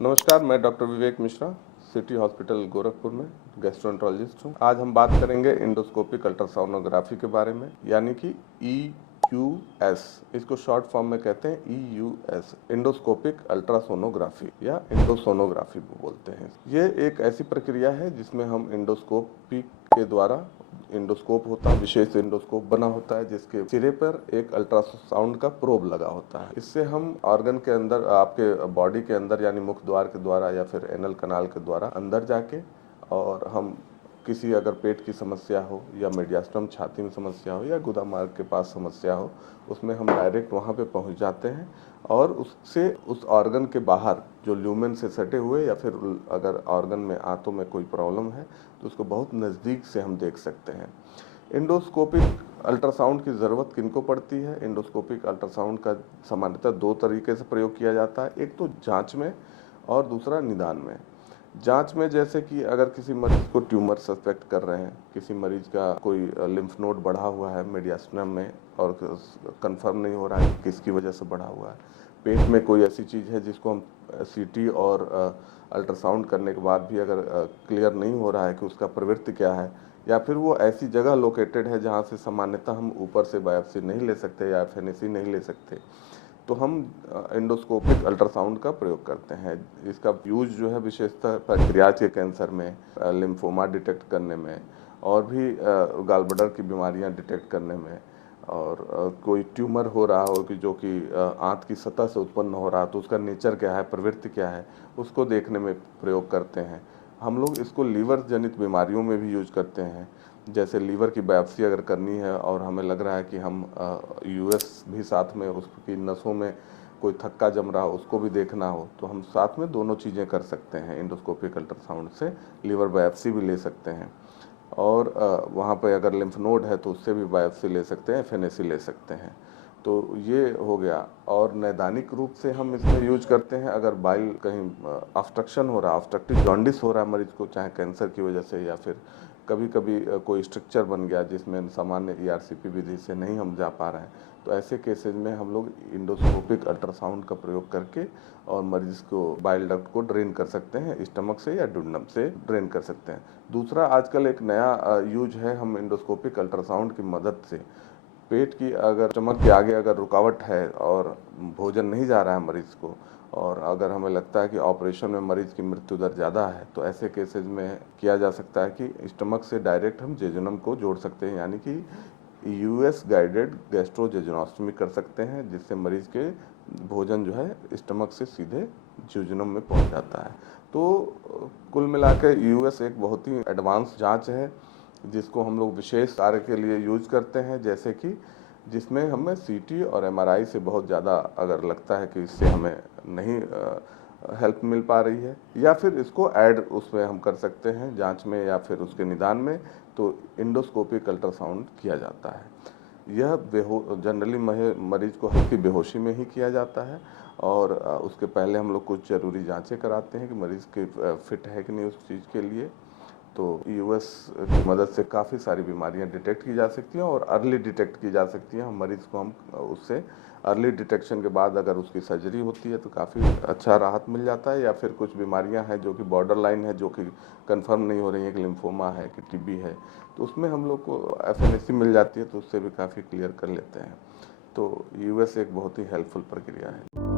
नमस्कार, मैं डॉक्टर विवेक Mishra, city hospital Gorakhpur में गैस्ट्रोएंटरोलॉजिस्ट हूँ। आज हम बात करेंगे इंडोस्कोपिक अल्ट्रासोनोग्राफी के बारे में, यानी कि EUS, इसको शॉर्ट फॉर्म में कहते हैं EUS, इंडोस्कोपिक अल्ट्रासोनोग्राफी या इंडोसोनोग्राफी बोलते हैं। ये एक ऐसी प्रक्रिया है जिसमें हम इंडोस्कोपी के द्वारा, इंडोस्कोप होता है, विशेष इंडोस्कोप बना होता है जिसके सिरे पर एक अल्ट्रासाउंड का प्रोब लगा होता है। इससे हम ऑर्गन के अंदर, आपके बॉडी के अंदर यानी मुख द्वार के द्वारा या फिर एनल कनाल के द्वारा अंदर जाके, और हम किसी अगर पेट की समस्या हो या मीडियास्टम छाती में समस्या हो या गुदा मार्ग के पास समस्या हो, उसमें हम डायरेक्ट वहाँ पे पहुँच जाते हैं और उससे उस ऑर्गन के बाहर जो ल्यूमेन से सटे हुए या फिर अगर ऑर्गन में आंतों में कोई प्रॉब्लम है तो उसको बहुत नज़दीक से हम देख सकते हैं। इंडोस्कोपिक अल्ट्रासाउंड की ज़रूरत किनको पड़ती है? इंडोस्कोपिक अल्ट्रासाउंड का सामान्यतः दो तरीके से प्रयोग किया जाता है, एक तो जांच में और दूसरा निदान में। जांच में जैसे कि अगर किसी मरीज को ट्यूमर सस्पेक्ट कर रहे हैं, किसी मरीज का कोई लिम्फ नोड बढ़ा हुआ है मीडियास्टम में और कंफर्म नहीं हो रहा है किसकी वजह से बढ़ा हुआ है, पेट में कोई ऐसी चीज़ है जिसको हम सीटी और अल्ट्रासाउंड करने के बाद भी अगर क्लियर नहीं हो रहा है कि उसका प्रवृत्ति क्या है, या फिर वो ऐसी जगह लोकेटेड है जहाँ से सामान्यतः हम ऊपर से बायोप्सी नहीं ले सकते या एफएनएसी नहीं ले सकते, तो हम इंडोस्कोपिक अल्ट्रासाउंड का प्रयोग करते हैं। इसका यूज जो है विशेषतः पैंक्रियाज के कैंसर में, लिम्फोमा डिटेक्ट करने में, और भी गॉल ब्लैडर की बीमारियां डिटेक्ट करने में, और कोई ट्यूमर हो रहा हो कि जो कि आंत की सतह से उत्पन्न हो रहा, तो उसका नेचर क्या है, प्रवृत्ति क्या है, उसको देखने में प्रयोग करते हैं। हम लोग इसको लीवर जनित बीमारियों में भी यूज करते हैं। जैसे लीवर की बायोप्सी अगर करनी है और हमें लग रहा है कि हम यूएस भी साथ में, उसकी नसों में कोई थक्का जम रहा हो उसको भी देखना हो, तो हम साथ में दोनों चीज़ें कर सकते हैं। इंडोस्कोपिक अल्ट्रासाउंड से लीवर बायोप्सी भी ले सकते हैं, और वहाँ पे अगर लिम्फ नोड है तो उससे भी बायोप्सी ले सकते हैं, एफएनएसी ले सकते हैं। तो ये हो गया। और नैदानिक रूप से हम इसमें यूज करते हैं अगर बाइल कहीं ऑब्स्ट्रक्शन हो रहा, ऑब्स्ट्रक्टिव जॉन्डिस हो रहा है मरीज को, चाहे कैंसर की वजह से या फिर कभी कभी कोई स्ट्रक्चर बन गया जिसमें सामान्य ईआरसीपी विधि से नहीं हम जा पा रहे हैं, तो ऐसे केसेज में हम लोग इंडोस्कोपिक अल्ट्रासाउंड का प्रयोग करके और मरीज को बाइल डक्ट को ड्रेन कर सकते हैं, स्टमक से या डुडनम से ड्रेन कर सकते हैं। दूसरा, आजकल एक नया यूज है, हम इंडोस्कोपिक अल्ट्रासाउंड की मदद से पेट की, अगर स्टमक के आगे अगर रुकावट है और भोजन नहीं जा रहा है मरीज को, और अगर हमें लगता है कि ऑपरेशन में मरीज की मृत्यु दर ज़्यादा है, तो ऐसे केसेज में किया जा सकता है कि स्टमक से डायरेक्ट हम जेजुनम को जोड़ सकते हैं, यानी कि यूएस गाइडेड गैस्ट्रोजेजुनोस्टमी कर सकते हैं, जिससे मरीज के भोजन जो है स्टमक से सीधे जेजुनम में पहुंच जाता है। तो कुल मिलाकर यूएस एक बहुत ही एडवांस जांच है जिसको हम लोग विशेष कार्य के लिए यूज करते हैं, जैसे कि जिसमें हमें सीटी और एमआरआई से बहुत ज़्यादा अगर लगता है कि इससे हमें नहीं हेल्प मिल पा रही है, या फिर इसको ऐड उसमें हम कर सकते हैं जांच में या फिर उसके निदान में, तो इंडोस्कोपिक अल्ट्रासाउंड किया जाता है। यह जनरली मरीज को हल्की बेहोशी में ही किया जाता है, और उसके पहले हम लोग कुछ ज़रूरी जांचें कराते हैं कि मरीज़ के फिट है कि नहीं उस चीज़ के लिए। तो यूएस की मदद से काफ़ी सारी बीमारियां डिटेक्ट की जा सकती हैं और अर्ली डिटेक्ट की जा सकती हैं। हम मरीज़ को हम उससे अर्ली डिटेक्शन के बाद अगर उसकी सर्जरी होती है तो काफ़ी अच्छा राहत मिल जाता है, या फिर कुछ बीमारियां हैं जो कि बॉर्डर लाइन है, जो कि कंफर्म नहीं हो रही है कि लिम्फोमा है कि टीबी है, तो उसमें हम लोग को एफएनएसी मिल जाती है, तो उससे भी काफ़ी क्लियर कर लेते हैं। तो यूएस एक बहुत ही हेल्पफुल प्रक्रिया है।